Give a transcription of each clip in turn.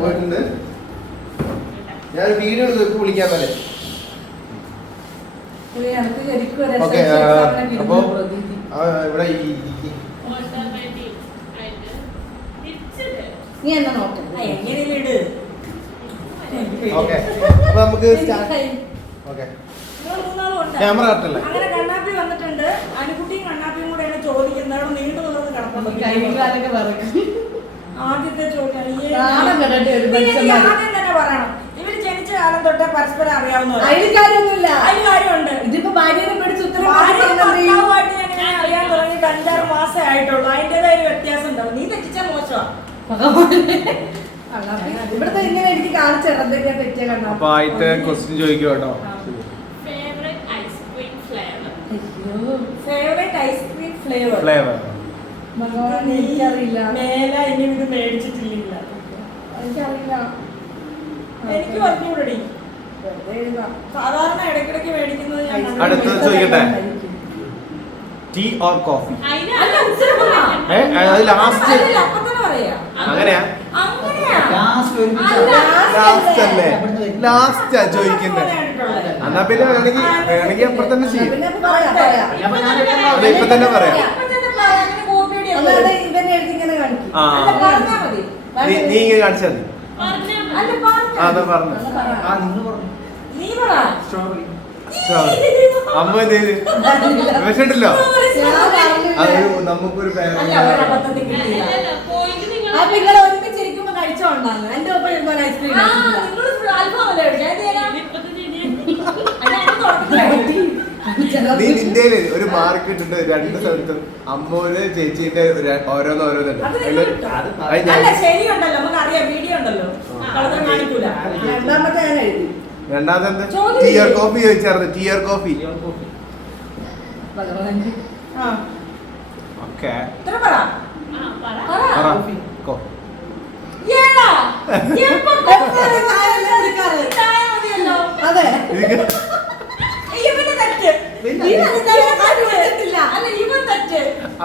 പോയിട്ടുണ്ട്. ഞാൻ വീഡിയോ എടുത്ത് വിളിക്കാൻ പോലെ. ഓക്കെ, അപ്പൊ ഇവിടെ ഓക്കെ, അപ്പൊ നമുക്ക് ക്യാമറ കട്ടല്ലേ. അങ്ങനെ കണ്ണാപ്പി വന്നിട്ടുണ്ട്. അനുകുട്ടിയും കണ്ണാപ്പിയും കൂടെയാണ് ചോദിക്കുന്നത്. നീണ്ടു നിന്നത് കിടക്കുന്നത്. ആദ്യത്തെ ചോദ്യം ആദ്യം തന്നെ പറയണം. ഇവര് ജനിച്ച കാലം തൊട്ട് പരസ്പരം അറിയാവുന്നവർ. അതിന് കാര്യമുണ്ട്. ഇതിപ്പോ ഭാര്യനെ പിടിച്ച് ഭർത്താവുമായിട്ട് ഞാൻ അറിയാൻ തുടങ്ങിയിട്ട് 5-6 മാസേ ആയിട്ടുള്ളൂ. അതിന്റേതായ ഒരു വ്യത്യാസം ഉണ്ടാവും. നീ തെറ്റിച്ചാൽ മോശമാണ്. ഇവിടുത്തെ ഇങ്ങനെ എനിക്ക് കാണിച്ചെടുത്തേക്കാ തെറ്റിയ കണ്ടോ. അപ്പൊ ആയിട്ട് ക്വസ്റ്റ്യൻ ചോദിക്കും കേട്ടോ. Favourite ice cream flavour. എനിക്കറിയില്ല. മേല ഇനി ഇത് മേടിച്ചിട്ടില്ല. എനിക്കറിയില്ല. എനിക്ക് പറഞ്ഞുകൂടി. സാധാരണ ഇടയ്ക്കിടയ്ക്ക് മേടിക്കുന്നത് ഞാൻ. അടുത്തത് ചോദിക്കട്ടെ, ടീ ഓർ കോഫി? അത് ലാസ്റ്റ് അങ്ങനെയാ? ലാസ്റ്റ് അല്ലേ? ലാസ്റ്റാ ചോദിക്കുന്നത്. എന്നാ പിന്നെ വേണമെങ്കിൽ അപ്പുറം തന്നെ ചെയ്യും. ഇപ്പൊ തന്നെ പറയാം. നീ ഇങ്ങനെ കാണിച്ചാൽ മതി. അതാ പറഞ്ഞു. അമ്മ വിഷമിട്ടല്ലോ. അതൊരു നമുക്കൊരു നീ നിന്റെ ഒരു മാർക്ക് ഇട്ടിട്ട് 2 സ്ഥലത്തും അമ്മൂര് ചേച്ചീന്റെ ഓരോന്നോരോന്നുണ്ട്. രണ്ടാമത്തെ ടീയർ കോഫി ചോദിച്ചായിരുന്നു. ടീയർ കോഫി. ഓക്കെ,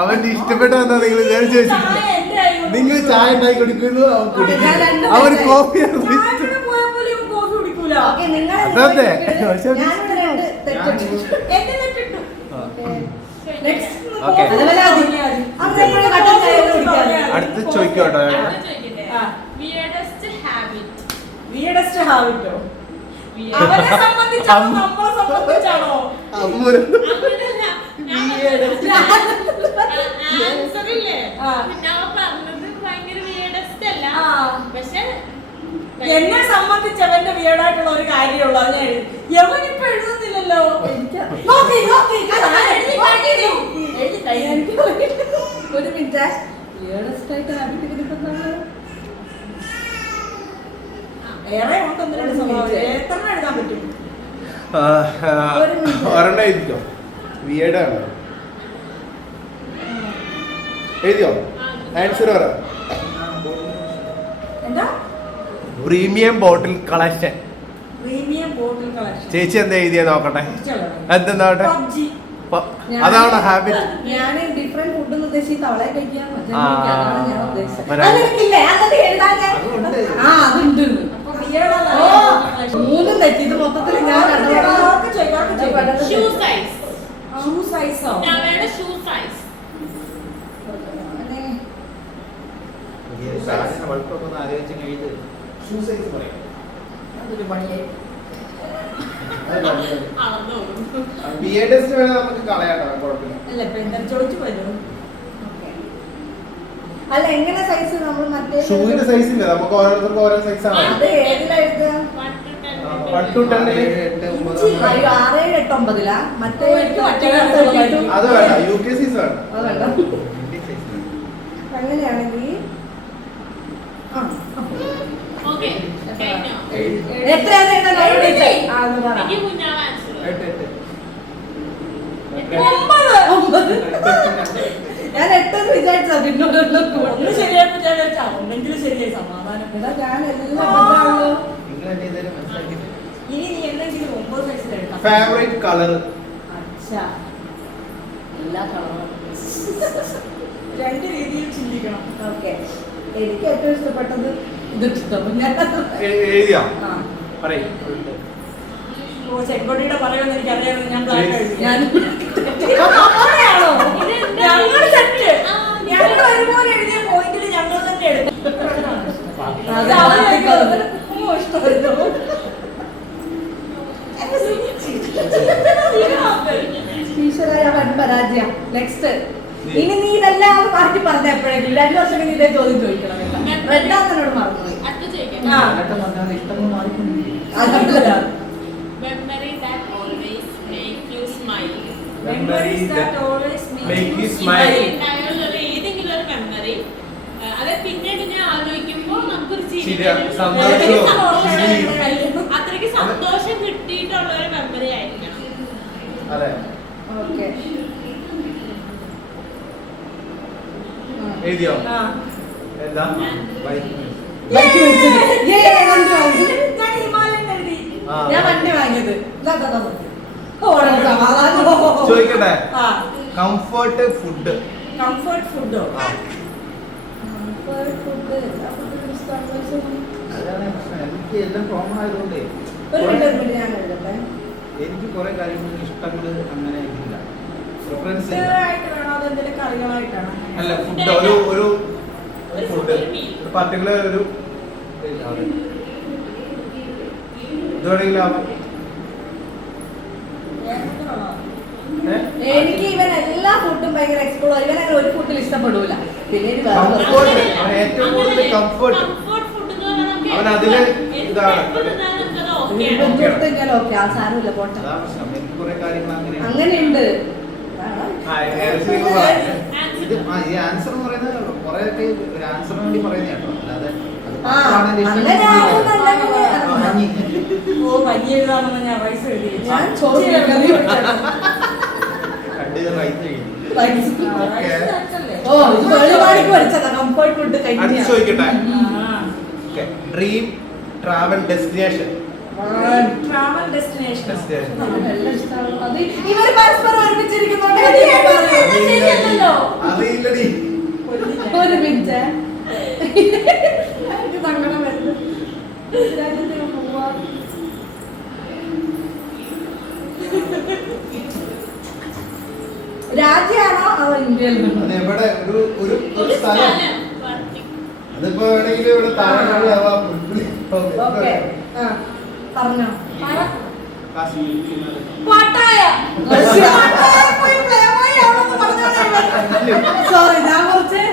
അവന്റെ ഇഷ്ടപ്പെട്ട എന്താ നിങ്ങൾ ചോദിച്ചിട്ടില്ല. നിങ്ങൾ ചായ ഉണ്ടാക്കി കുടിക്കുന്നു, അവൻ കോഫി. അതെ, അടുത്ത് ചോദിക്കോട്ടോ. അവനെ സംബന്ധിച്ചാണോ നമ്മളെ സംബന്ധിച്ചാണോ? എന്നെ സംബന്ധിച്ച് അവന്റെ വിയേഡായിട്ടുള്ള ഒരു കാര്യമുള്ളൂ. അതിന് യവനിപ്പോ എഴുതുന്നില്ലല്ലോ. ഒരു മിനിറ്റ്. ഏറെ ഉണ്ടെന്ന് സ്വഭാവം. എത്ര എഴുതാൻ പറ്റും? ഒരെണ്ണം എഴുതിക്കോ. വിയേഡാണ്. എഴുതിയോ? ആൻസർ പറ. എന്താ? പ്രീമിയം ബോട്ടിൽ കളക്ഷൻ. പ്രീമിയം ബോട്ടിൽ കളക്ഷൻ. ചേച്ചി എന്താ എഴുതിയ നോക്കട്ടെ. എന്തെന്നാ അതാണ് ഹാബിറ്റ്. ഞാൻ ഡിഫറെന്റ് ഫുഡ് ഉദ്ദേശിച്ച് തവളെ കഴിക്കാൻ മൂന്നും തെറ്റി. ഇത് മൊത്തത്തിൽ ഞാൻ അല്ല എങ്ങനെ സൈസ് നമ്മൾ മറ്റേ ഷൂവിന്റെ സൈസ് ഇല്ല, നമുക്ക് ഓരോരുത്തർക്കും ഓരോ സൈസ് ആണ്. അത് ഏതിലായിരുന്നു? 1 to 10 6, 7, 8, 9 മറ്റേ അത് വേണ്ട. UK സൈസ് വേണ്ട. അത് വേണ്ട. അങ്ങനെയാണെങ്കിൽ ഞാൻ 8 വിചാരിച്ചാ. പിന്നോട് ശരിയായി ശരിയായി സമാധാനം. ഞാൻ എല്ലാം ഇനി നീ എന്തെങ്കിലും 9 സൈസിൽ എടുക്കാം. Favourite colour? എല്ലാ കളറും 2 രീതിയിൽ ചിന്തിക്കണം. ഓക്കെ, എനിക്ക് ഏറ്റവും ഇഷ്ടപ്പെട്ടത് ഇത് ഇഷ്ടം. ഞാൻ എഴുതിയോ ആ. പറയും ഓ ചെങ്കോടിയുടെ പറയുമെന്ന് എനിക്കറിയാം. ഞാൻ ബ്ലാക്ക് എഴുതി. ഞാൻ അങ്ങനെയാണോ? ഞങ്ങൾ സെറ്റ്. ഞങ്ങൾ ഒരുപോലെ എഴുതിയ പോയിന്റിൽ ഞങ്ങൾ തന്നെ എടുക്കും. അത് ആദ്യത്തെ ഇഷ്ടമായിരുന്നു. ഈശ്വരായ വൻ പരാജയം. നെക്സ്റ്റ്. ഇനി നീ ഇതെല്ലാം മാറ്റി പറഞ്ഞ എപ്പോഴെങ്കിലും 2 വർഷം കഴിഞ്ഞ് ഇതേ ചോദ്യം ചോദിക്കണം. റെഡാന്നോട് മറന്നുപോയി. ആ. അതല്ല. Memories that always make you smile. ഏതെങ്കിലും ഒരു മെമ്മറി അത് പിന്നീട് ഞാൻ ആലോചിക്കുമ്പോൾ നമുക്കൊരു ശരിയാ, സന്തോഷവും അത്രയ്ക്ക് സന്തോഷം കിട്ടിയിട്ടുള്ള ഒരു മെമ്മറി ആയിരിക്കണം. അതെ ഓക്കെ. എഴുതിയോ ആ. എന്താ ബൈക്ക് വെച്ചത്. വണ്ടി വാങ്ങി. ഞാൻ ഹിമാലയൻ എഴുതി. ഞാൻ വണ്ടി വാങ്ങിയത്. ഇതാ, ഇതാ, ഇതാ. ചോദിക്കട്ടെ ആ. കംഫർട്ട് ഫുഡ് കംഫർട്ട് ഫുഡോ? എനിക്ക് എല്ലാം കോമൺ ആയതുകൊണ്ട് ഒരു മിനിറ്റ് ഞാൻ എഴുതട്ടെ. എനിക്ക് കുറെ കാര്യങ്ങൾ ഇഷ്ടങ്ങൾ അങ്ങനെ ഇല്ല. പ്രിഫറൻസ് ഇല്ല. ഫുഡായിട്ട് വേണോ അതെന്തെങ്കിലും കറികളായിട്ടാണോ? അല്ല ഫുഡ് ഒരു ഫുഡ് പർട്ടിക്കുലർ ഒരു ഇതുവേണമെങ്കിലും എനിക്ക് ഇവൻ എല്ലാ ഫുഡും ഭയങ്കര എക്സ്പ്ലോർ. ഇവൻ അങ്ങനെ ഒരു ഫുഡിൽ ഇഷ്ടപ്പെടൂല. പിന്നെ ഒരു വേറെ കംഫർട്ട് ഏറ്റവും കൂടുതൽ കംഫർട്ട് കംഫർട്ട് ഫുഡ് എന്ന് പറഞ്ഞാൽ നമുക്ക് അവൻ അതില് ഇതാണ്. കൊടുത്തു കഴിഞ്ഞാൽ ഓക്കെ. ആ സാരമില്ല, പോട്ടെ. അതാ പ്രശ്നം. എനിക്ക് കുറെ കാര്യങ്ങൾ അങ്ങനെ അങ്ങനെയുണ്ട്. ഇത് ഈ ആൻസർ എന്ന് പറയുന്നത് കുറെയൊക്കെ ഒരു ആൻസറിന് വേണ്ടി പറയുന്നത് കേട്ടോ. അല്ലാതെ അത് ആ, മാത്രമാണ് എന്റെ ഇഷ്ടം. അങ്ങനെ ആവുന്നതല്ല. ആ, മഞ്ഞ്. ഓ മഞ്ഞ എഴുതാണെന്ന് ഞാൻ വയസ്സ് എഴുതി. ഞാൻ ചോദ്യം കണ്ട് റൈറ്റ് കഴിഞ്ഞു. ഓ, ഇത് വെളിപാടിക്ക് പഠിച്ചതാ. കംഫർട്ട് ഫുഡ് അടുത്ത് കഴിഞ്ഞ ചോദിക്കട്ടെ dream travel destination travel destination. ഇവര് പരസ്പരം ഒരുമിച്ചിരിക്കുന്നോണ്ട് അറിയില്ലടി ഒരു മിനിറ്റ്. എനിക്ക് സങ്കടം വരുന്നു. രാജ്യത്തേക്ക് പോവാ. രാജ്യാണോ അവ ഇന്ത്യയിൽ അത് നിന്ന്? എവിടെ ഒരു സ്ഥലം അതിപ്പോ വേണമെങ്കിൽ ഇവിടെ താഴെയാവാം ഓക്കെ. ആ, പറഞ്ഞോ. പാട്ടായ. സോറി, ഞാൻ കുറച്ച്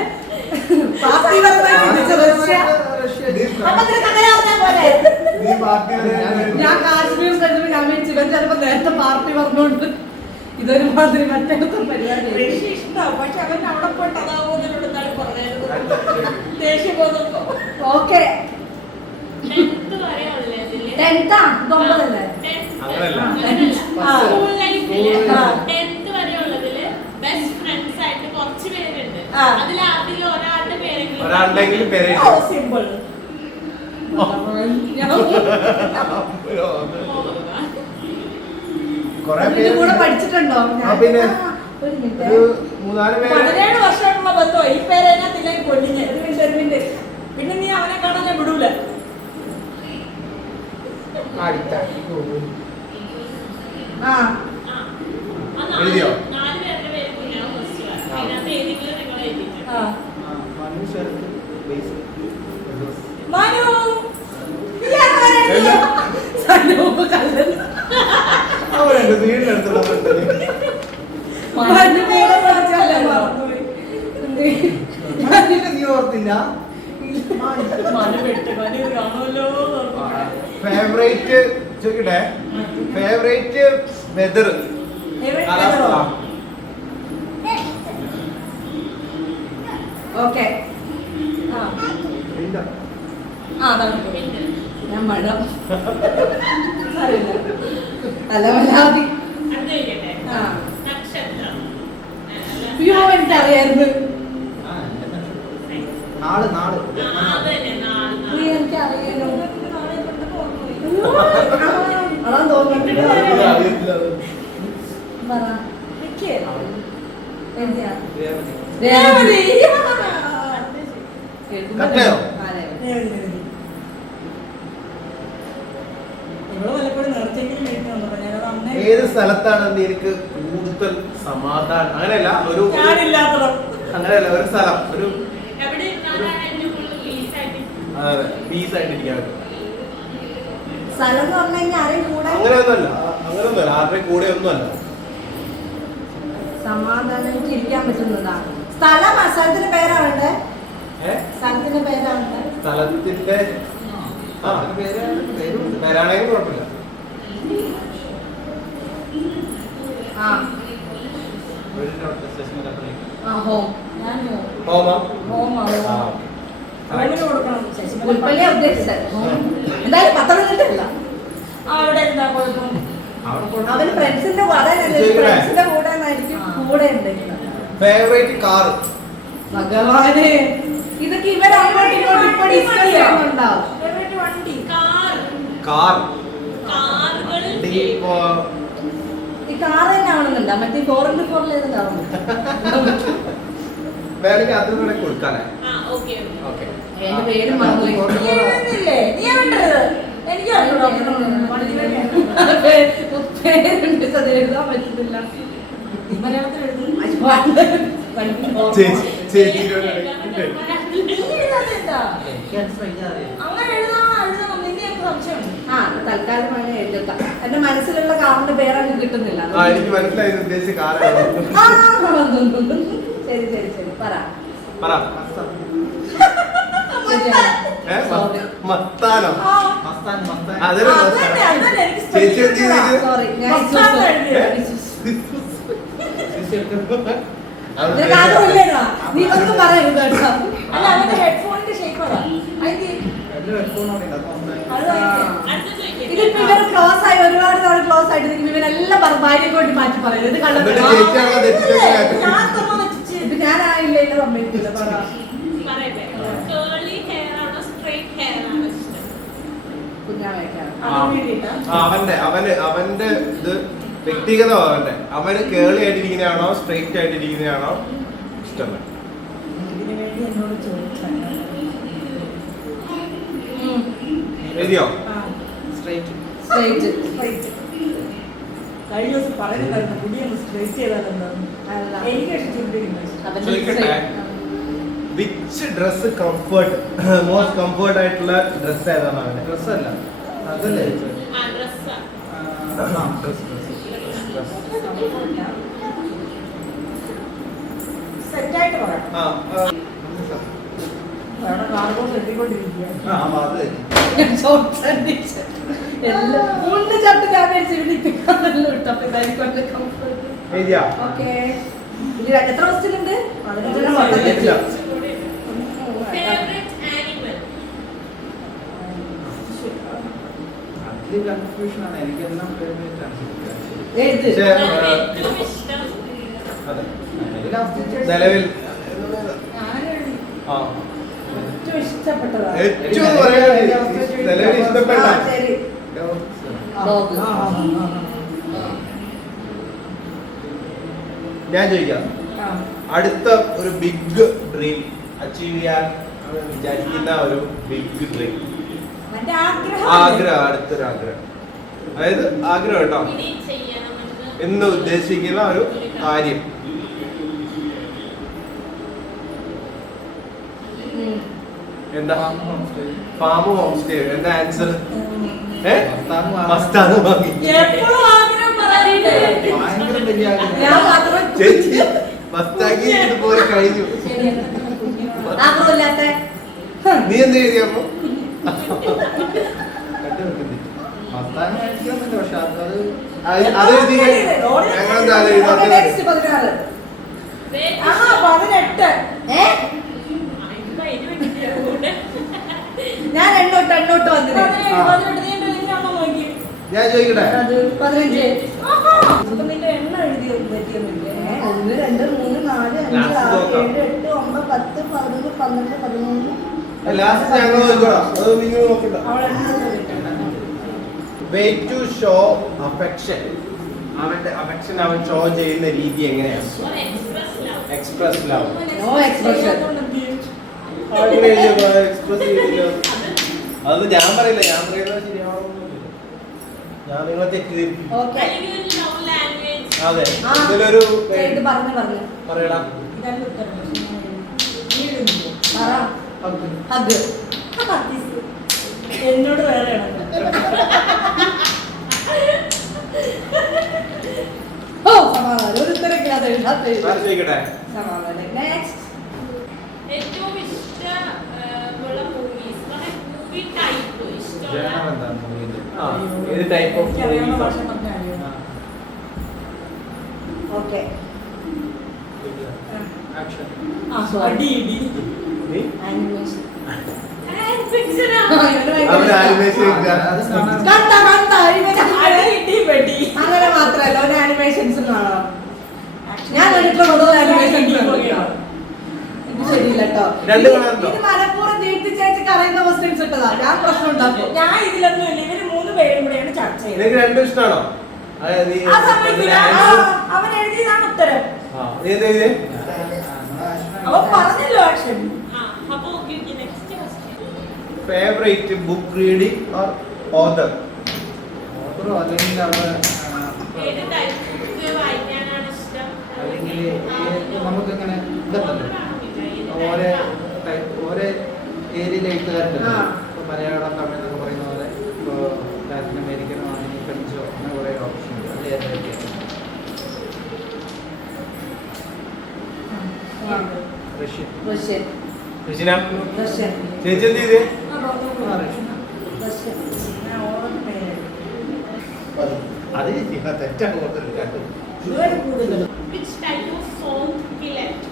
പാർട്ടിപരമായി ചിന്തിച്ചു. റഷ്യ. അപ്പൊ നിനക്ക് അങ്ങനെ പറഞ്ഞാൽ പോലെ. നീ പാർട്ടി ഞാൻ കാശ്മീർ കഴിഞ്ഞപ്പോൾ ഞാൻ വിളിച്ചു ഇവൻ ചിലപ്പോ നേരത്തെ പാർട്ടി പറഞ്ഞോണ്ട് ഇതൊരു മാതിരി മറ്റടുത്ത പരിപാടി. റഷ്യ ഇഷ്ടാവും. പക്ഷെ അവൻ അവിടെ പോയിട്ട് അതാവോ എന്നോട് എന്തായാലും പറഞ്ഞായിരുന്നു. ദേഷ്യം തോന്നുമ്പോ. ഓക്കെ. 10th വരെ ഉള്ളതില് 10th ആ? 9 അല്ലേ? അങ്ങനല്ല. സ്കൂൾ ലൈഫില് ആ. 10th വരെ ഉള്ളതില് ബെസ്റ്റ് ഫ്രണ്ട്സ് ആയിട്ട് കുറച്ച് പേരുണ്ട്. ആ. അതിൽ ഒരാളുടെ പേരെങ്കിലും ഒരാളുടെങ്കിലും പേര് ഓ സിമ്പിൾ. കൊറേ ഇതിന്റെ പേര് കൂടെ പഠിച്ചിട്ടുണ്ടോ? ആ, പിന്നെ ഒരു മിനിറ്റ്. ഒരു 3-4 പേര് 17 വർഷമായിട്ടുള്ള ബന്ധോ ഈ പേരെതിലേക്ക് കൊല്ലിഞ്ഞ്. ഒരു മിനിറ്റ് ഒരു മിനിറ്റ്. പിന്നെ നീ അവനെ കാണാൻ ഞാൻ വിടൂല. ആ, എഴുതിയോ? 4 പേരുടെ പേര് ഞാൻ ഫസ്റ്റ് പറഞ്ഞു. അതിനകത്ത് ഏതെങ്കിലും നിങ്ങൾ എഴുതിയിട്ടുണ്ട്. ആ. മനു ശരത്ത് ബേസ് മനു. എല്ലാം സനൂപ് കള്ളൻ. അവരുണ്ട് വീടിനടുത്തുള്ള പെട്ടെന്ന് മനു കൂടെ പഠിച്ചല്ലേ മറന്നുപോയി. നീ ഓർത്തില്ല. മനു വിട്ട് മനു കാണുമല്ലോ. ഫേവറേറ്റ് ചോദിക്കട്ടെ ഫേവറേറ്റ് വെതർ ഓക്കെ. ആ. ഇല്ല. ആ അതാണ്. ഞാൻ മഴ അറിയില്ല. അല്ല വല്ലാതി. അടുത്ത ചോദിക്കട്ടെ. ആ. നക്ഷത്രം. അയ്യോ, എനിക്കറിയായിരുന്നു. ആ, എന്റെ നക്ഷത്രം. നാള് നാള് അത് തന്നെ നാളെ. ഉയ്യ്, എനിക്കറിയാലോ. നാളെ കൊണ്ടൊക്കെ ഓർമ്മ അതാ തോന്നുന്നു. പറ. നിക്ക്. എന്തിനാ? രേവതി. രേവതി. കട്ടയോ? ഇവള് വല്ലപ്പോഴും നേർച്ചെങ്കിലും വീട്ടിൽ വന്നപ്പോ ഞാനത് അന്നേ ഏത് സ്ഥലത്താണ് നിനക്ക് കൂടുതൽ സമാധാനം? അങ്ങനെയല്ല ഒരു ഞാനില്ലാത്തതോ അങ്ങനെയല്ല ഒരു സ്ഥലം ഒരു എവിടെ ഇരുന്നാലും ഏറ്റവും കൂടുതൽ peace ആയിട്ട് അതെ പീസായിട്ട് ഇരിക്കാൻ പറ്റും. സ്ഥലം എന്ന് പറഞ്ഞു കഴിഞ്ഞാൽ ആരെയും കൂടെ അങ്ങനെയൊന്നുമല്ല ആരുടെയും കൂടെ ഒന്നുമല്ല. സമാധാനം ഇരിക്കാൻ പറ്റുന്നതാണ്. സ്ഥലത്തിന്റെ പേരാവണ്ടേ? സ്ഥലത്തിന്റെ പേരാവണ്ടേ? സ്ഥലത്തിന്റെ പേരാണെങ്കിൽ കുഴപ്പമില്ല. ആ ഹോം. ഞാൻ ഹോമം. ഹോമിന് കൊടുക്കണം പുൽപ്പള്ളിയാ ഉദ്ദേശിച്ചത്. എന്തായാലും പത്തനംതിട്ടല്ല. അവിടെ എന്താ കുഴപ്പം? അവന് ഫ്രണ്ട്സിന്റെ ഫ്രണ്ട്സിന്റെ കൂടെ ആയിരിക്കും കൂടെ ഉണ്ടെങ്കിൽ. Favourite car? ഭഗവാനെ ഇതൊക്കെ ഇവരങ്ങോട്ടും ഇങ്ങോട്ടും ഇപ്പൊ ഡിസ്കസ് ചെയ്യുന്നുണ്ടാവും. ഫേവറേറ്റ് വണ്ടി കാർ കാറുകളിൽ ഈ കാർ തന്നെ ആവണമെന്നുണ്ടോ? മറ്റേ 4x4 വേണമെങ്കിൽ അതും കൂടെ കൊടുക്കാനേ. ഓക്കെ ഓക്കെ എന്റെ പേരും മറന്നുപോയി. നീ എഴുതുന്നില്ലേ? നീ വേണ്ടത് എനിക്ക് പേരുണ്ട് അത് എഴുതാൻ പറ്റുന്നില്ല. മലയാളത്തിൽ എഴുതും ചേച്ചിയോട് അങ്ങനെ എഴുതണം നിന്നെ എനിക്ക് സംശയമുണ്ട്. ആ തൽക്കാലം അങ്ങനെ എഴുതാം. എന്റെ മനസ്സിലുള്ള കാറിന്റെ പേരൊന്നും കിട്ടുന്നില്ല. എനിക്ക് മനസ്സിലായി ഉദ്ദേശിച്ച കാറാണ്. ആ, ശരി ശരി ശരി പറ. പറ. Sorry. മത്താനോ? ആ, അതൊരു അതന്നെ, അതന്നെ എനിക്ക് ചേച്ചി എന്ത് spelling ചെയ്തു? Sorry, ഞാൻ മസ്താൻ എഴുതിയത്. നിനക്ക് ആഗ്രഹമില്ലേടാ? നീ ഒന്നും പറയരുത് കേട്ടോ. അല്ല അവന്റെ ഹെഡ്ഫോണിന്റെ ഷേപ്പ് അതാ ഇതിപ്പോ ഇവര് ക്ലോസ് ആയി ഒരുപാട് തവണ ക്ലോസ് ആയിട്ട് നിൽക്കും. ഇവരെല്ലാം ഭാര്യയെ കൊണ്ട് മാറ്റി പറയുന്നത്. ഇത് എന്നിട്ട് കള്ളത്തരം. ചേച്ചിയാണോ തെറ്റിച്ചത്? ഞാൻ തുറന്നു വെച്ച് ഇത് ഞാനായില്ല ഇല്ല സമ്മതിക്കില്ല. പറ. പറയട്ടെ കേളി ഹെയർ ആണോ സ്ട്രെയിറ്റ് ഹെയർ ആണോ ഇഷ്ടം? കുഞ്ഞാവേക്കാണ്. അവന്റെ ഇത് വ്യക്തിഗതം. അവന് കേളി ആയിട്ടിരിക്കുന്നതാണോ സ്ട്രെയിറ്റ് ആയിട്ടിരിക്കുന്നതാണോ ഇഷ്ടമല്ല? ഇതിനു വേണ്ടി എന്നോട് ചോദിച്ചാൽ എഴുതിയോ? സ്ട്രൈറ്റ്. കഴിഞ്ഞ ദിവസം പറയുന്നുണ്ടായിരുന്നു മുടിയൊന്ന് സ്ട്രൈറ്റ് ചെയ്താലെന്താന്ന്. എനിക്ക് ഇഷ്ടം ചോദിക്കട്ടെ, which dress comfort most comfort ആയിട്ടുള്ള ഡ്രസ് ഏതാണ് അവന്? ഡ്രസ്സല്ല അതല്ലേ ഡ്രസ്സാ സെറ്റായിട്ട് പറയാം. അവിടെ കാർഗോ കെട്ടിക്കൊണ്ടിരിക്കുക. മൂന്ന് ചട്ട് ഞാൻ മേടിച്ചിരിക്കാന്നല്ലോ കേട്ടോ. അപ്പൊ ഇതായിക്കൊണ്ട് കംഫർട്ട്. എഴുതിയാ? ഓക്കേ. ഇതിൽ എത്ര ക്വസ്റ്റ്യൻ ഉണ്ട്? എഴുതിയിട്ടില്ല. Favourite animal? അതിൽ കൺഫ്യൂഷൻ ആണ്. എനിക്കെല്ലാം ഫേവറേറ്റ് ആണ്. എഴുത്. പക്ഷേ, ഏറ്റവും ഇഷ്ടം? അതെ. ലാസ്റ്റ് നിലവിൽ ഞാനെഴുതി ആ ഏറ്റവും ഇഷ്ടപ്പെട്ടതാ. ഏറ്റവും പറയാൻ നിലവിൽ ഇഷ്ടപ്പെട്ട ആ, ശരി. ഡോഗ്. ഞാൻ ചോദിക്കാം, അടുത്ത ഒരു ബിഗ് ഡ്രീം അച്ചീവ് ചെയ്യാൻ വിചാരിക്കുന്ന ഒരു ബിഗ് ഡ്രീം മറ്റേ ആഗ്രഹം ആഗ്രഹം, അടുത്തൊരു ആഗ്രഹം, അതായത് ആഗ്രഹം കേട്ടോ, ഇനി ചെയ്യണമെന്ന് എന്ന് ഉദ്ദേശിക്കുന്ന ഒരു കാര്യം. എന്താ? Farm home stay. എന്താ ആൻസർ? മസ്താന് വാങ്ങി. എപ്പോഴും ആഗ്രഹം പറയണ്ടേ? ഭയങ്കര വലിയ ആഗ്രഹം. ഞാൻ മാത്രം ചേച്ചി മസ്താക്കി ഇതുപോലെ കഴിഞ്ഞു. ആഗ്രഹമില്ലാത്ത നീ എന്ത് എഴുതിയപ്പോ? മസ്താന് മേടിക്കണമെന്നില്ല. പക്ഷെ അത് എഴുതി. ഞങ്ങളെന്താ എഴുതാത്തത്? നെക്സ്റ്റ് 16. ആഹാ 18. ഞാൻ എണ്ണോട്ട് വന്നത്. 18 നീ എന്റെ ലിങ്ക് ആണോ നോക്കി? ഞാൻ ചോദിക്കട്ടെ, അത് 15. ആഹാ അപ്പൊ നിന്റെ എണ്ണ എഴുതിയ പറ്റിയൊന്നുമില്ലേ? 1 2 3 4 5 Last 6 നോക്കാം. 7 8 9 10 11 12 13. ലാസ്റ്റ് ഞങ്ങൾ നോക്കണം. അത് നിങ്ങൾ നോക്കണ്ട. അവൾ എണ്ണ ചോദിക്കണ്ട. Way to show affection. അവന്റെ അഫെക്ഷൻ അവൻ ഷോ ചെയ്യുന്ന രീതി എങ്ങനെയാണ്? ഒരു express love. Express love. No expression. Express ചെയ്തില്ല. അത് ഞാൻ പറയില്ല, ഞാൻ പറയുന്നത് ശരിയാവണമെന്നില്ല. ഞാൻ നിങ്ങളെ തെറ്റിദ്ധരിക്കും. ഓക്കെ അല്ലെങ്കിൽ ഒരു love language. അതെ, ആ. ഇതിലൊരു ഇത് പറഞ്ഞു പറയടാ. ഇതല്ല ഉത്തരം. നീ എഴുതുന്നില്ലേ? പറ ഹഗ് എന്നോട് വേറെ ഓ സമാധാനം ഒരു ഉത്തരൊക്കെ അത് എഴുതാത്ത ചോദിക്കട്ടെ. സമാധാനം നെക്സ്റ്റ് ഏറ്റവും ഇഷ്ടമുള്ള മൂവീസ് മൂവി ടൈപ്പ് ഇഷ്ടമുള്ള ജനറൽ എന്താണ് മൂവിന്റെ? ആ, ഏത് ടൈപ്പ് ഓഫ് എനിക്കറിയാവുന്ന ഭാഷ പറഞ്ഞാൽ ഓക്കെ ആക്ഷൻ. അടി ഇടി ആനിമേഷൻ fiction ആ. അവര് ആനിമേഷൻ അത് കാണാൻ കണ്ട animation. അടി ഇടി വെടി അങ്ങനെ മാത്രല്ല ഒരു ആനിമേഷൻസ് കാണോ ഞാൻ കണ്ടിട്ടുള്ള കൂടുതൽ ആനിമേഷൻസ് ഇത് ശരിയില്ല കേട്ടോ. രണ്ട് കാണാറുണ്ടോ? ഇത് മലപ്പുറം ദീപ്തി ചേച്ചിക്ക് അറിയുന്ന ക്വസ്റ്റ്യൻസ് ഇട്ടതാ. ഞാൻ പ്രശ്നം ഉണ്ടാക്കും. ഞാൻ ഇതിലൊന്നും ഇല്ല, ഇവര് 3 പേരും കൂടെയാണ് ചർച്ച ചെയ്തത്. നിനക്ക് രണ്ടും ഇഷ്ടമാണോ? അതായത് ആ സമ്മതിക്കില്ല. അവൻ എഴുതിയതാണ് ഉത്തരം. നീ എന്താ ചെയ്തേ? അവൻ പറഞ്ഞല്ലോ ആക്ഷൻ. ആ, അപ്പൊ okay, okay, next question. Favourite book reading or author? ഓർഡറോ അല്ലെങ്കിൽ അവിടെ ഏത് ടൈപ്പ് ബുക്ക് വായിക്കാനാണ് ഇഷ്ടം? അല്ലെങ്കിൽ നമുക്കിങ്ങനെ ഇതുണ്ടല്ലോ ഓരോ ഓരോ ഏരിയയിലെ എഴുത്തുകാരുണ്ടല്ലോ. ആ. ഇപ്പോൾ മലയാളം തമിഴ് എന്നൊക്കെ പറയുന്ന പോലെ ഇപ്പോൾ ലാറ്റിൻ അമേരിക്കനോ അല്ലെങ്കിൽ ഫ്രഞ്ചോ അങ്ങനെ കുറേ ഓപ്ഷൻ ഉണ്ട്. അത് ഏതൊക്കെയാണ്? റഷ്യൻ. റഷ്യൻ ഋഷിന, റഷ്യൻ ചേച്ചി എന്ത് ചെയ്തേ? റഷ്യൻ ഞാൻ ഓരോ പേര് അത് തെറ്റാണ് ഓർത്തത്. ഇവര് കൂടുതൽ Which type of song he left?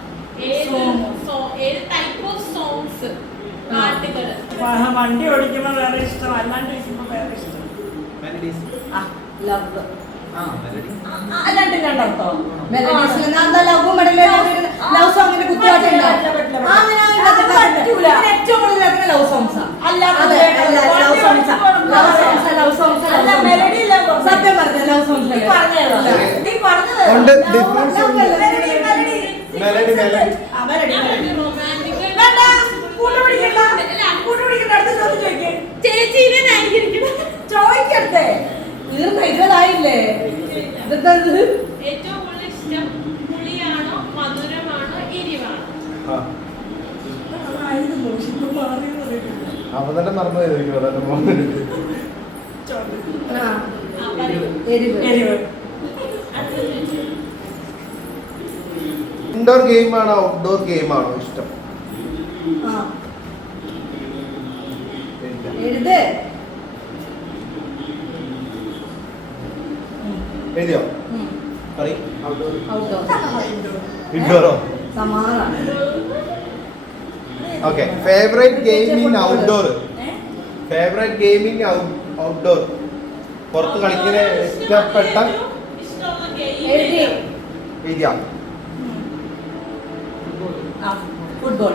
ഏത് type of songs? പാട്ടുകള്. വണ്ടി ഓടിക്കുമ്പോ വേറെ ഇഷ്ടം, അല്ലാണ്ട് ഇരിക്കുമ്പോ വേറെ ഇഷ്ടം. മെലഡീസ്. ലവ് ആ മെലഡി. അല്ലാണ്ടില്ലാണ്ടോ? മെലഡീസിൽ എന്താ ലവ് മെഡല് ലവ് സോങ്ങിന്റെ കുത്തുപാട്ടുണ്ടോ? അങ്ങനെ ഏറ്റവും കൂടുതൽ ലവ് സോങ്സാ. അതെ ലവ് സോങ്സാ. ലവ് സോങ്സ് അല്ല, melody ഇല്ല. സത്യം പറഞ്ഞ ലവ് സോങ്സ് നീ പറഞ്ഞതോ? നീ പറഞ്ഞത് ഉണ്ട്, difference ഉണ്ട്. Melody melody, melody. ആ, മെലഡി, ഞാൻ മെലഡി. പറഞ്ഞു romantic. വേണ്ട, കൂട്ടുപിടിക്കണ്ട. കൂട്ടുപിടിക്കണ്ട, അടുത്ത ചോദ്യം ചോദിക്ക്. ചേച്ചി ഇങ്ങനെ അനുകരിക്കണം. ചോദിക്കട്ടെ. തീർന്ന 20 ഇതെന്താ ഇത്? ഏറ്റവും കൂടുതൽ ഇഷ്ടം പുളിയാണോ മധുരമാണോ എരിവാണോ? ആ, ആയിരുന്നു, പക്ഷെ ഇപ്പൊ മാറിയെന്ന് അറിയില്ല. അപ്പൊ തന്നെ മറന്നു പോയിരിക്കും. അതന്നെ ആ, ആ, പറയൂ. എരിവ് എരിവ്. അടുത്ത ചോദിച്ചു. ഇൻഡോർ ഗെയിം ആണോ ഔട്ട്ഡോർ ഗെയിം ആണോ ഇഷ്ടം? ആ എഴുത് എഴുതിയോ? ഉം. പറയ്. ഔട്ട്ഡോർ ഇൻഡോറോ? സമാധാനം ഓക്കെ. Favourite gaming outdoor. ഏ? Favourite gaming outdoor. പുറത്ത് കളിക്കുന്ന ഇഷ്ടപ്പെട്ട ഇഷ്ടമുള്ള game എഴുതി ഏരിയ. ആ, ഫുട്ബോൾ.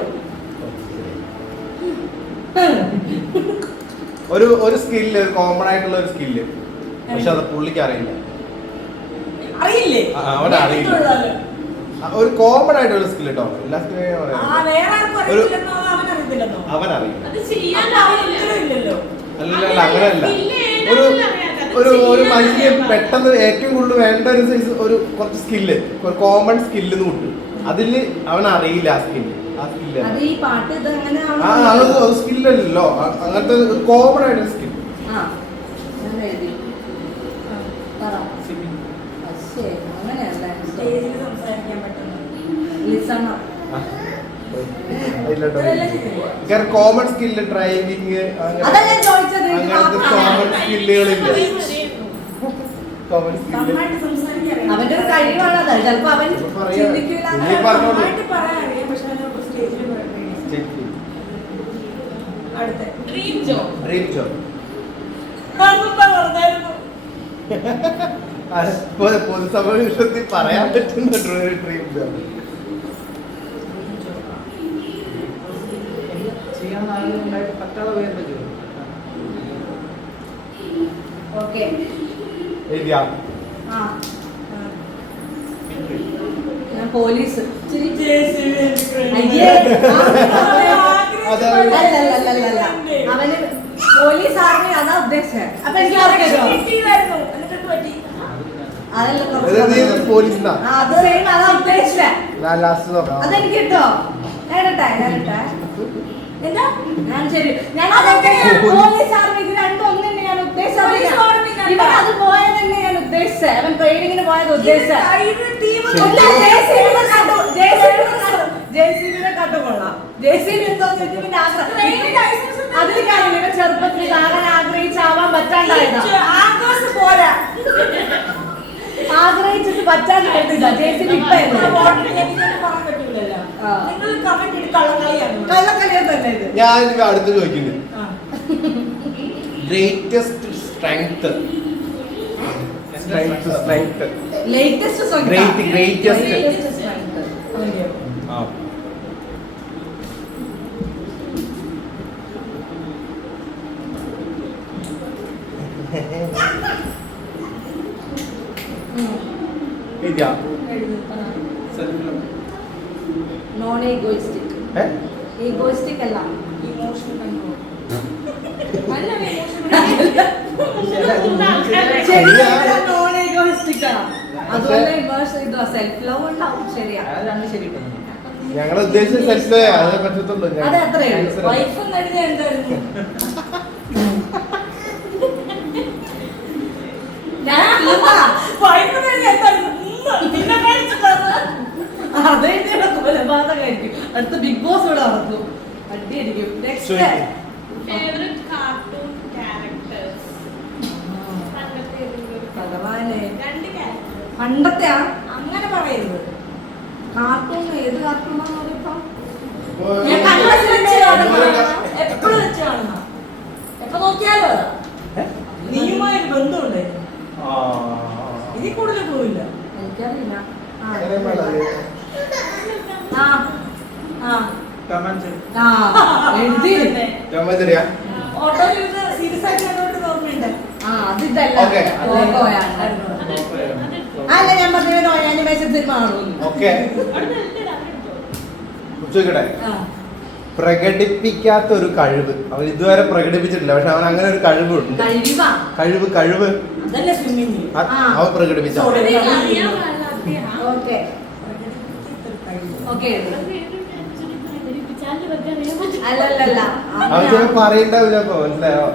ഒരു സ്കില്ല്, കോമൺ ആയിട്ടുള്ള ഒരു സ്കില്ല്, പക്ഷെ അത് പുള്ളിക്ക് അറിയില്ല. അറിയില്ലേ? അവന് അറിയില്ല. ഒരു കോമൺ ആയിട്ടുള്ള സ്കിൽ കേട്ടോ. എല്ലാ സ്കില്ലും ആ, വേറെ ആർക്കും അറിയില്ലെന്നോ അവൻ അറിയത്തില്ലെന്നോ? അവൻ അറിയില്ല. അത് ചെയ്യാൻ അല്ല, അവൻ ഉത്തരം ഇല്ലല്ലോ. അല്ലല്ല, അങ്ങനെയല്ല. ഒരു മനുഷ്യന് പെട്ടെന്ന് ഏറ്റവും കൂടുതൽ വേണ്ട ഒരു സൈസ് ഒരു കുറച്ച് സ്കില്ല്, ഒരു കോമൺ സ്കില്ല് കൂട്ട്, അതില് അവൻ അറിയില്ല ആ സ്കില്ല്. ആ സ്കില്ല് അത് ഈ പാട്ട് ഇത് അങ്ങനെ അത് സ്കില്ലല്ലോ, അങ്ങനത്തെ കോമൺ ആയിട്ടുള്ള സ്കിൽ. ആ ഞാൻ എഴുതി പറ പക്ഷേ അങ്ങനെയല്ല സ്റ്റേജിൽ സംസാരിക്കാൻ പറ്റുന്നു. ലിസണർ കോമൺ സ്കില്ല്, ഡ്രൈവിങ്, അതാ ഞാൻ ചോദിച്ചത്. അങ്ങനത്തെ കോമൺ സ്കില്ലുകളില്ല. കോമൺ സ്കില്ല് നന്നായിട്ട് സംസാരിക്കാൻ അറിയാം. അവന്റെ ഒരു കഴിവാണ് അത്. ചിലപ്പോ അവൻ പറയാ. ചിന്തിക്കില്ല. നീ പറഞ്ഞോളൂ. നന്നായിട്ട് പറയാൻ അറിയാം, പക്ഷെ അതിനൊക്കെ സ്റ്റേജിൽ പറയാൻ. അടുത്ത ഡ്രീം ജോബ്. Dream job. അതെന്താ പറഞ്ഞായിരുന്നു? പൊതുസമൂഹത്തിൽ പറയാൻ പറ്റുന്ന ഡ്രീം ജോബ്. ചെയ്യാൻ ആഗ്രഹമുണ്ടായിട്ട് പറ്റാതെ പോയെന്ന് ജോലി. ഓക്കെ എഴുതിയാ? ആ ഞാൻ പോലീസ് ജെ.സി.ബി. എനിക്ക് അയ്യേ ആഗ്രഹം അല്ലല്ലല്ലല്ല. അവന് പോലീസ് ആർമി അതാ ഉദ്ദേശിച്ചത്. അപ്പൊ എനിക്ക് അതല്ല പോലീസിനാ അത് സെയിം അതാ ഉദ്ദേശിച്ചത്. ലാസ്റ്റ് നോക്കാം. അതെനിക്ക് കിട്ടോ? നേരട്ടെ എന്താ ഞാൻ ശരി ഞാൻ പോലീസ് ആർമി ഇത് രണ്ടും ഒന്നും തന്നെ ഞാൻ ഉദ്ദേശിച്ചത്. ഇവൻ അത് പോയത് തന്നെ ഞാൻ ഉദ്ദേശിച്ചത്. അവൻ ട്രെയിനിങ്ങിന് പോയത് ഉദ്ദേശിച്ചത്. ജെസിബിനെ കണ്ടുകൊള്ളാം. ജെസിബി എന്തോന്ന് അതിൽ കാര്യം ചെറുപ്പത്തിൽ കാണാൻ ആഗ്രഹിച്ചാവാൻ പറ്റാണ്ടായതാ. ആഗ്രഹിച്ചിട്ട് പറ്റാണ്ടായിട്ടില്ല. ജെസിബി ഇപ്പൊ കള്ളക്കളിയാ തന്നെ ഇത്. ഞാൻ അടുത്ത് ചോദിക്കുന്നത് greatest strength latest greatest non egoistic. Egoistic അല്ല നോൺ ഈഗോയിസ്റ്റിക് ആണ്. അതുപോലെ സെൽഫ് ലവ് ഉണ്ടാവും. ശരിയാ, അതാണ് ശരി. ഞങ്ങൾ ഉദ്ദേശിച്ച സെൽഫ് അതേ പറ്റത്തുള്ളൂ. അത് അത്രയേ ഉള്ളൂ. വൈഫ് എന്തായിരുന്നു കൊലപാതകമായിരിക്കും. അടുത്ത ബിഗ് ബോസ് ഇവിടെ നടക്കും. അടിയായിരിക്കും. ഫേവറേറ്റ് കാർട്ടൂൺ ക്യാരക്ടേഴ്സ് പണ്ടത്തെ അങ്ങനെ പറയരുത്. കാർട്ടൂൺ ഏത് കാർട്ടൂണാന്ന് പറഞ്ഞപ്പോ എപ്പോഴും വെച്ച് കാണുന്ന എപ്പൊ നോക്കിയാലോ നീയുമായൊരു ബന്ധമുണ്ടായിരുന്നു. ഇതിൽ കൂടുതൽ പോവില്ല. എനിക്കറിയില്ല. ഓട്ടോയിൽ സീരിയസ് ആയിട്ട് കണ്ടോണ്ട് ഓർമ്മയുണ്ട്. അല്ല ഞാൻ പറഞ്ഞ ആനിമേഷൻ സിനിമ പ്രകടിപ്പിക്കാത്ത ഒരു കഴിവ് അവൻ ഇതുവരെ പ്രകടിപ്പിച്ചിട്ടില്ല. പക്ഷെ അവൻ അങ്ങനെ ഒരു കഴിവുണ്ട്. കഴിവ് അവൻ പ്രകടിപ്പിച്ച അവൻ ചിലപ്പോ പറയണ്ടാവില്ല. മനസ്സിലായോ?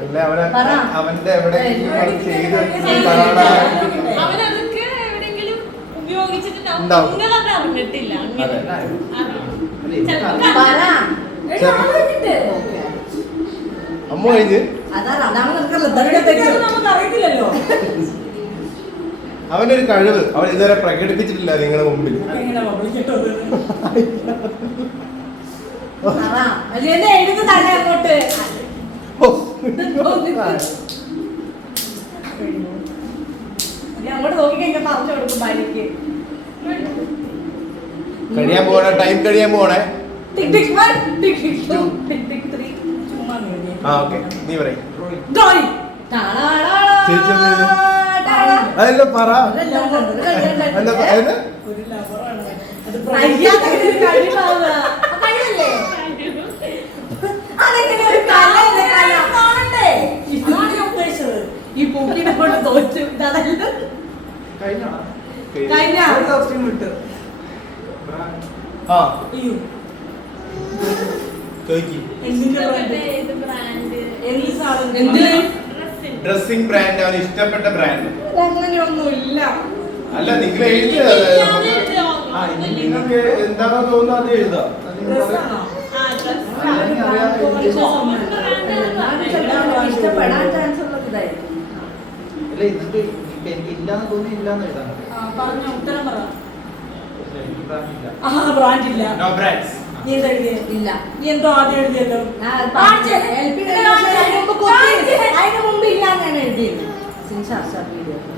അല്ല അവന്റെ എവിടെ ചെയ്ത് അവനതൊക്കെ എവിടെയെങ്കിലും ഉപയോഗിച്ചിട്ടുണ്ടാവും. നിങ്ങളത് അറിഞ്ഞിട്ടില്ല. അമ്മ കഴിഞ്ഞ് നമുക്കറിയത്തില്ലല്ലോ. അവനൊരു കഴിവ് അവൻ ഇതുവരെ പ്രകടിപ്പിച്ചിട്ടില്ല നിങ്ങളുടെ മുമ്പിൽ. എഴുതുന്നതാണ് അങ്ങോട്ട്. അങ്ങോട്ട് നോക്കിക്കഴിഞ്ഞാൽ പറഞ്ഞു കൊടുക്കും ഭാര്യക്ക്. കഴിയാൻ പോണേ, ടൈം കഴിയാൻ പോണേ. നീ പറയും അതല്ല പറ. ഈ പൂക്കിനെ കൊണ്ട് തോറ്റു. കഴിഞ്ഞ ഡ്രസ്സിംഗ് ബ്രാൻഡ് അവന് ഇഷ്ടപ്പെട്ട ബ്രാൻഡ് അങ്ങനെയൊന്നുമില്ല. അല്ല നിങ്ങൾ എഴുതിയത് നിങ്ങൾക്ക് എന്താണോ തോന്നുന്നത് അത് എഴുതാം. ഇഷ്ടപ്പെടാൻ ചാൻസ് ഉള്ളത് ഇതായിരിക്കും. എനിക്ക് ഇല്ലാന്ന് തോന്നി ഇല്ലാന്ന് എഴുതാൻ പറഞ്ഞ ഉത്തരം പറ. No brands. നീ എന്താ എഴുതിയത്? ഇല്ല. നീ എന്തോ ആദ്യം എഴുതിയല്ലോ. അതിന് മുമ്പ് ഇല്ലാന്ന് ഞാൻ എഴുതിയത്.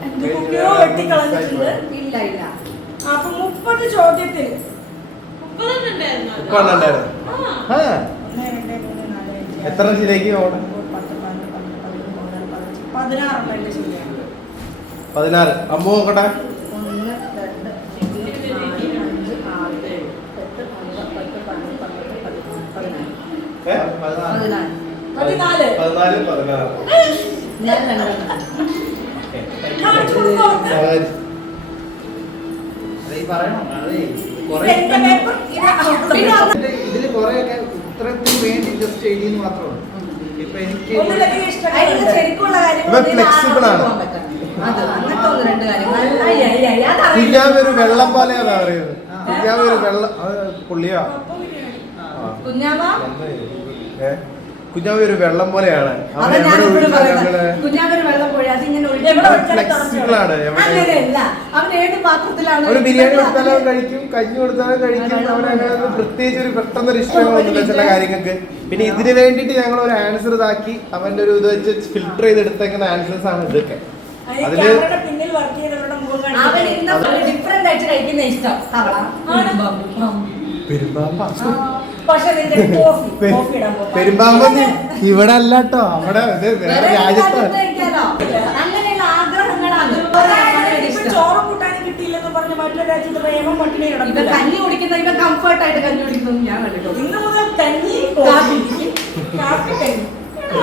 എന്തൊക്കെയോ വെട്ടിക്കളഞ്ഞിട്ടുണ്ട്. ഇല്ല ഇല്ല. അപ്പൊ 30 ചോദ്യത്തിൽ 30 എത്ര ശരിയാക്കി ഓടാം? 16 ശരിയാണ്. 16. അമ്മ നോക്കട്ടെ. 1 2 3 4 5 6 7 8 9 10 11 12 13 14 14. 14. 14, 16. ഞാൻ രണ്ടെണ്ണം. കാണിച്ചു കൊടുത്തോ? അത് ഈ പറയണം അത് കുറെ എന്റെ പേപ്പർ പിന്നെ ഇതില് കുറെയൊക്കെ ഉത്തരത്തിന് വേണ്ടി ജസ്റ്റ് എഴുതിയെന്ന് മാത്രമേ ഉള്ളൂ. ഇപ്പൊ എനിക്ക് ഒന്നിലധികം അതിന് ഇഷ്ടങ്ങളുണ്ട്. ശരിക്കുള്ള കാര്യങ്ങൾ ഇവൻ flexible ആണ്. അത് അങ്ങനത്തെ ഒന്ന് രണ്ട് കാര്യങ്ങൾ അതറിയില്ല. കുഞ്ഞാവൊരു വെള്ളം പോലെയാ പറയുന്നത്. കുഞ്ഞാവൊരു വെള്ളം പുള്ളിയാ. കുഞ്ഞാവ കുഞ്ഞാവൊരു വെള്ളം പോലെയാണ്. അതാ ഞാൻ എപ്പോഴും പറയുന്നത്. കുഞ്ഞാവൊരു വെള്ളം പോയി അതിങ്ങനെ ഫ്ലെക്സിബിൾ ആണ്. അങ്ങനെയല്ല അവൻ ഏത് പാത്രത്തിലാണ് ഒരു ബിരിയാണി കൊടുത്താലും അവൻ കഴിക്കും, കഞ്ഞി കൊടുത്താലും കഴിക്കും. അവനങ്ങനെ പ്രത്യേകിച്ച് ഒരു പെട്ടെന്നൊരു ഇഷ്ടങ്ങളൊന്നുമില്ല ചില കാര്യങ്ങൾക്ക്. പിന്നെ ഇതിന് വേണ്ടിയിട്ട് ഞങ്ങൾ ഒരു ആൻസർ ഇതാക്കി അവന്റെ ഒരു ഇത് വെച്ച് ഫിൽറ്റർ ചെയ്തെടുത്തേക്കുന്ന ആൻസേഴ്സ് ആണ് ഇതൊക്കെ. അതില് പിന്നിൽ വർക്ക് ചെയ്തവരുടെ മുഖം അവൻ ഇന്ന് ഡിഫറെന്റ് ആയിട്ട് കഴിക്കുന്ന ഇഷ്ടം തവള പെരുമ്പാമ്പ പക്ഷെ നിന്റെ കോഫി ഇടാൻ പോകും. പെരുമ്പാമ്പ ഇവിടെ അല്ല കേട്ടോ, അവിടെ വേറെ രാജ്യത്താണ്. അങ്ങനെയുള്ള ആഗ്രഹങ്ങളാണ് ഇപ്പൊ ചോറ് കൂട്ടാനും കിട്ടിയില്ലെന്ന് പറഞ്ഞ് മറ്റൊരു രാജ്യത്ത് പ്രേമം പട്ടിണി ഇവ കിടക്കില്ല. കഞ്ഞി കുടിക്കുന്ന ഇവ കംഫർട്ട് ആയിട്ട് കഞ്ഞി കുടിക്കുന്നു ഞാൻ കണ്ടിട്ടുണ്ട്. ഇന്ന് മുതൽ കഞ്ഞി കാപ്പി കഞ്ഞി.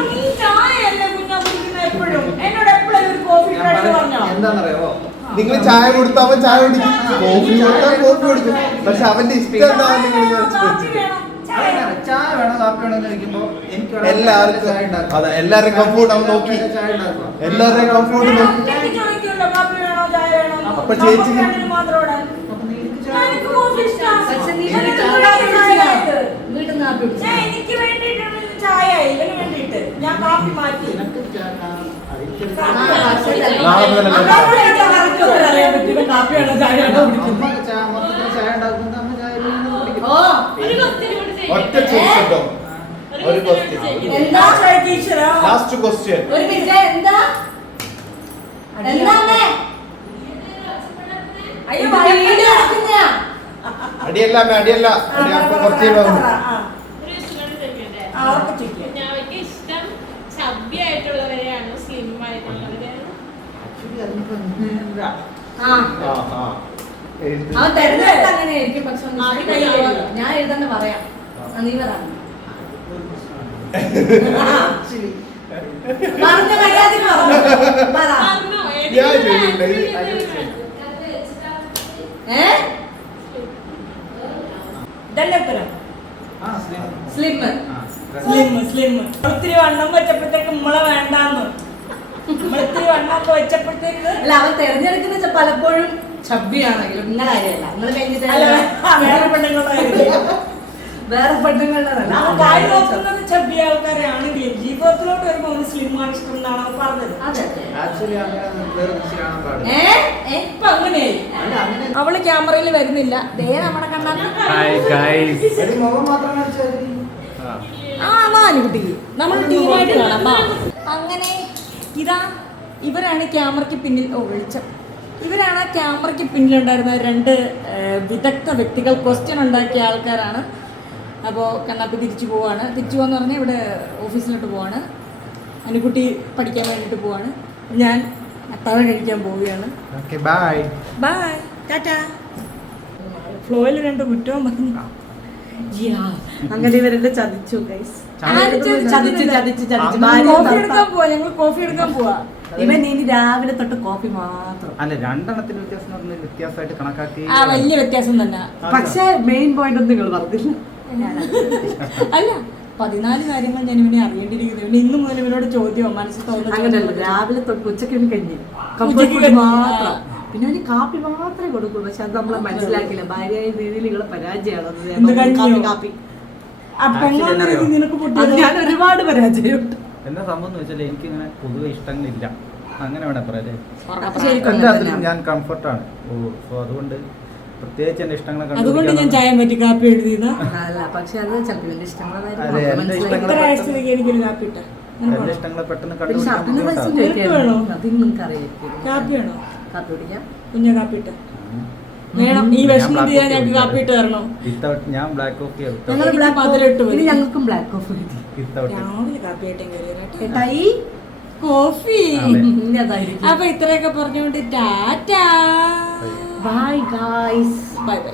നീ ചായയല്ലേ കുഞ്ഞാ കുടിക്കുന്ന എപ്പോഴും? എന്നോട് എപ്പോഴും ഒരു കോഫി ഇട്ടായിട്ട് പറഞ്ഞോ? എന്താണെന്നറിയാമോ നിങ്ങൾ ചായ കൊടുത്താൽ അവൻ ചായ കുടിക്കും, കോഫി കൊടുത്താൽ കോഫി കുടിക്കും. പക്ഷെ അവന്റെ ഇഷ്ടം എന്താണെന്ന് നിങ്ങൾ കാപ്പി വേണം, ചായ വേണം. ചായ വേണോ കാപ്പി വേണോ എന്ന് ചോദിക്കുമ്പോ എനിക്ക് എല്ലാവർക്കും അതെ എല്ലാവരുടെയും കംഫോർട്ട് അവൻ നോക്കി, ചായ ഉണ്ടാക്കുക. എല്ലാവരുടെയും കംഫോർട്ട് നോക്കി. ഒറ്റയ്ക്ക് ചോദിക്കുമല്ലോ കാപ്പി വേണോ ചായ വേണോ? അപ്പൊ ചേച്ചി- നമുക്ക് രണ്ടിനും മാത്രം ഇടാൻ. അപ്പൊ നിനക്ക് ചായ എനിക്ക് കോഫി ഇഷ്ടമാണ്. പക്ഷെ നീ എനിക്ക് വീട്ടിൽ ചൂടായ ചായ ആയത്. വീട്ടിൽ നിന്ന് കാപ്പി കുടിച്ചു. എനിക്ക് വേണ്ടിയിട്ടാണ് ചായ, ഇവന് വേണ്ടിയിട്ട് ഞാൻ കാപ്പി മാറ്റി. നിനക്ക് ചായ അരിക്കരുത്. നാളെ മുതലല്ലേ അമ്മയോട് എനിക്ക് കറക്റ്റ് ഉത്തരം അറിയാൻ പറ്റും. ഇവൻ കാപ്പി വേണോ ചായ വേണോ കുടിക്കുന്നത്. അമ്മ ചായ മൊത്തത്തിൽ ചായ ഉണ്ടാക്കുമ്പോൾ അമ്മ ചായ കുടിക്കും. ഓ ഒരു question കൂടി ഒറ്റ ചെയ്യട്ടെ. ചോദിച്ചു കേട്ടോ. ഒരു ഒരു question question. കൂടി ചെയ്യട്ടെ. എന്താ ചോദിക്ക് ഈശ്വരാ. Last question. ഒരു മിനിറ്റ് എന്താ എന്താ അയ്യോ വീഡിയോ എടുക്കുന്നയാ അടിയല്ല അടിയല്ല അടി അപ്പൊ കുറച്ചേ പോകും. ഒരു question കൂടി ചോദിക്കട്ടെ. അവർക്ക് ചോദിക്കാം. കുഞ്ഞാവയ്ക്ക് ഇഷ്ടം chubby ആയിട്ടുള്ളവരെയാണോ സ്ലിം ആയിട്ടുള്ളവരെയാണോ? Actually അതിനിപ്പോ എന്താ? ആ ആ ആ എഴുതി. അവൻ തെരഞ്ഞെടുത്ത് അങ്ങനെ ആയിരിക്കും. പക്ഷെ ഒന്ന് ആ, ശരി കയ്യിൽ ഞാൻ എഴുതന്നെ പറയാം. നീ പറ Actually പറഞ്ഞ മര്യാദക്ക് പറഞ്ഞു പറ. പറഞ്ഞോ, ഞാൻ ഏതെങ്കിലും ചോദിക്കട്ടെ? answer ചെയ്തേ. ഏ ഇതല്ലേ ഉത്തരം? ആ സ്ലിം. സ്ലിം ആ സ്ലിം ഒത്തിരി വണ്ണം വെച്ചപ്പോഴത്തേക്ക് നമ്മളെ വേണ്ടാന്ന്. നമ്മളിത്തിരി വണ്ണമൊക്കെ വെച്ചപ്പോഴത്തേക്ക് അല്ല അവൻ തെരഞ്ഞെടുക്കുന്ന പലപ്പോഴും ചബ്ബിയാണെങ്കിലും നിങ്ങളെ കാര്യമല്ല നിങ്ങൾ കഴിഞ്ഞിട്ട് അല്ല വേറെ പെണ്ണുങ്ങളുടെ കാര്യം. വേറെ പെണ്ണുങ്ങളുടെ ആ കാര്യം നോക്കുന്നത് ചെറിയ ആൾക്കാരാണെങ്കിലും ജീവിതത്തിലോട്ട് വരുമ്പോൾ ഒന്ന് സ്ലിം ആണ് ഇഷ്ടം എന്നാണ് അവൻ പറഞ്ഞത്. അതെ ആക്ച്വലി അങ്ങനെ വേറെ ചെയ്യാൻ പാടില്ല. ഇപ്പൊ അങ്ങനെയായി. അല്ല അങ്ങനെ അവള് ക്യാമറയിൽ വരുന്നില്ല. ദേ നമ്മുടെ കണ്ണാൻ ഒരു മുഖം മാത്രം കാണിച്ചാൽ മതി. ആ നാലുകുട്ടി നമ്മൾ ടീമായിട്ട് കാണാം. വാ. അങ്ങനെ ഇതാ ഇവരാണ് ക്യാമറയ്ക്ക് പിന്നിൽ വെളിച്ചം. ഇവരാണ് ആ ക്യാമറയ്ക്ക് പിന്നിലുണ്ടായിരുന്ന രണ്ട് വിദഗ്ധ വ്യക്തികൾ. ക്വസ്റ്റ്യൻ ഉണ്ടാക്കിയ ആൾക്കാരാണ്. അപ്പോൾ കണ്ണാപ്പി തിരിച്ചു പോവാണ്. തിരിച്ചു പോകാന്ന് പറഞ്ഞാൽ ഇവിടെ ഓഫീസിലോട്ട് പോവാണ്. അനുകുട്ടി പഠിക്കാൻ വേണ്ടിയിട്ട് പോവാണ്. ഞാൻ അത്താഴം കഴിക്കാൻ പോവുകയാണ്. Okay bye. ബൈ ടാറ്റാ. ഫ്ലോയിൽ രണ്ട് കുറ്റവും പറഞ്ഞു. അങ്ങനെ ഇവരെല്ലാം ചതിച്ചു ഗൈസ്. കോഫി എടുക്കാൻ പോവാ. ഞങ്ങൾ കോഫി എടുക്കാൻ പോവാ. ഇവൻ ഇനി രാവിലെ തൊട്ട് കോഫി മാത്രം. അല്ല രണ്ടെണ്ണത്തിന് വ്യത്യാസമായിട്ട് കണക്കാക്കി. ആ വലിയ വ്യത്യാസം തന്നെ. പക്ഷേ മെയിൻ പോയിന്റ് ഒന്നും നിങ്ങൾ പറഞ്ഞില്ല. അല്ല 14 കാര്യങ്ങൾ ഞാൻ ഇവനെ അറിയേണ്ടിയിരിക്കുന്നു. ഇവന് ഇന്ന് മുതൽ ഇവനോട് ചോദ്യമോ മനസ്സിൽ അങ്ങനെയല്ല രാവിലെ തൊട്ട് ഉച്ചയ്ക്ക് കഴിഞ്ഞ് ഉച്ചയ്ക്ക് മാത്രം. പിന്നെ അവന് കാപ്പി മാത്രമേ കൊടുക്കുള്ളൂ. പക്ഷെ അത് നമ്മളെ മനസ്സിലാക്കില്ല. ഭാര്യയായ രീതിയിൽ നിങ്ങളെ പരാജയമാണ് കാപ്പി. നിനക്ക് അത് ഞാൻ ഒരുപാട് പരാജയമുണ്ട്. എന്താ സംഭവം എന്ന് വെച്ചാൽ എനിക്കിങ്ങനെ പൊതുവെ ഇഷ്ടങ്ങളില്ല. അങ്ങനെ വേണേ പറയല്ലേ. ശരിക്കും എല്ലാത്തിലും ഞാൻ കംഫർട്ടാണ്. സോ അതുകൊണ്ട് പ്രത്യേകിച്ച് എന്റെ ഇഷ്ടങ്ങളെ അതുകൊണ്ട് ഞാൻ ചായ പറ്റി കാപ്പി എഴുതിയതാ. അല്ല പക്ഷെ അത് ചിലപ്പോൾ എന്റെ അതെ, ഇഷ്ടങ്ങളായിരുന്നു. എന്റെ മനസ്സിലായി. ഇഷ്ടങ്ങൾ എത്ര വയസ്സിലേക്ക് എനിക്കൊരു കാപ്പി ഇട്ട എന്റെ ഇഷ്ടങ്ങളെ പെട്ടെന്ന് ഒരു ഷർട്ടിന് പൈസ കണ്ടുപിടിക്കാൻ നിനക്ക് വേണോ? അത് നിങ്ങൾക്ക് അറിയാം. കാപ്പി വേണോ? കാപ്പി കുടിക്കാം. കുഞ്ഞ കാപ്പി ഇട്ട വേണം. ഈ വിഷമം ചെയ്യാൻ ഞങ്ങൾക്ക് കാപ്പി ഇട്ട് തരണോ? ഞാൻ ബ്ലാക്ക് കോഫി ഞങ്ങൾ എനിക്ക് ബ്ലാക്ക് മധുരം ഇട്ട് ഇനി വരും. ഞങ്ങൾക്കും ബ്ലാക്ക് കോഫി കിട്ടി. രാവിലെ കാപ്പി ആയിട്ടും കയറിയ ഏട്ടായി കോഫി. അതെ. ഇനി അതായിരിക്കും. അപ്പൊ ഇത്രയൊക്കെ പറഞ്ഞുകൊണ്ട് Tata. Bye guys. Bye bye.